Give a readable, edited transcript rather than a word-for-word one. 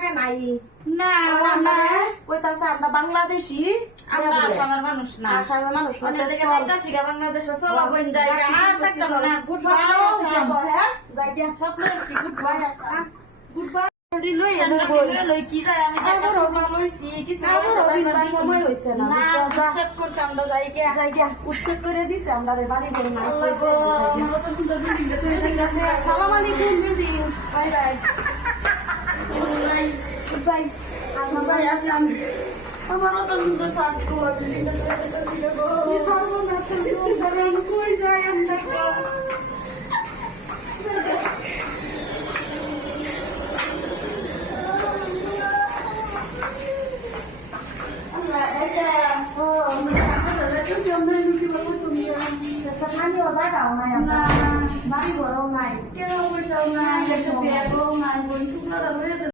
লাগে নাই না আমরা কইতাছে আমরা বাংলাদেশি আমরা আসামের মানুষ না আসামের মানুষ না অনেক জায়গায় যাইতাছি গা বাংলাদেশে চলা বইন জায়গা আর থাকতাম না গুড বাই গুড বাই লই কি যায় আমি লইছি কিছু সময় হয়েছে না না চেক করতে আমরা যাই কে উচ্ছেদ করে দিছে আমরা বাড়ি ঘরে না সালাম সালাম আলাইকুম বিল্ডিং বাই বাই বাই আমরা বাই আসলাম আমারও তো সুন্দর শান্ত কই যাই আমরা বাড়ি ঘরও নাই কেউ পয়সাও নাই ব্যাগও নাই বই টুকরা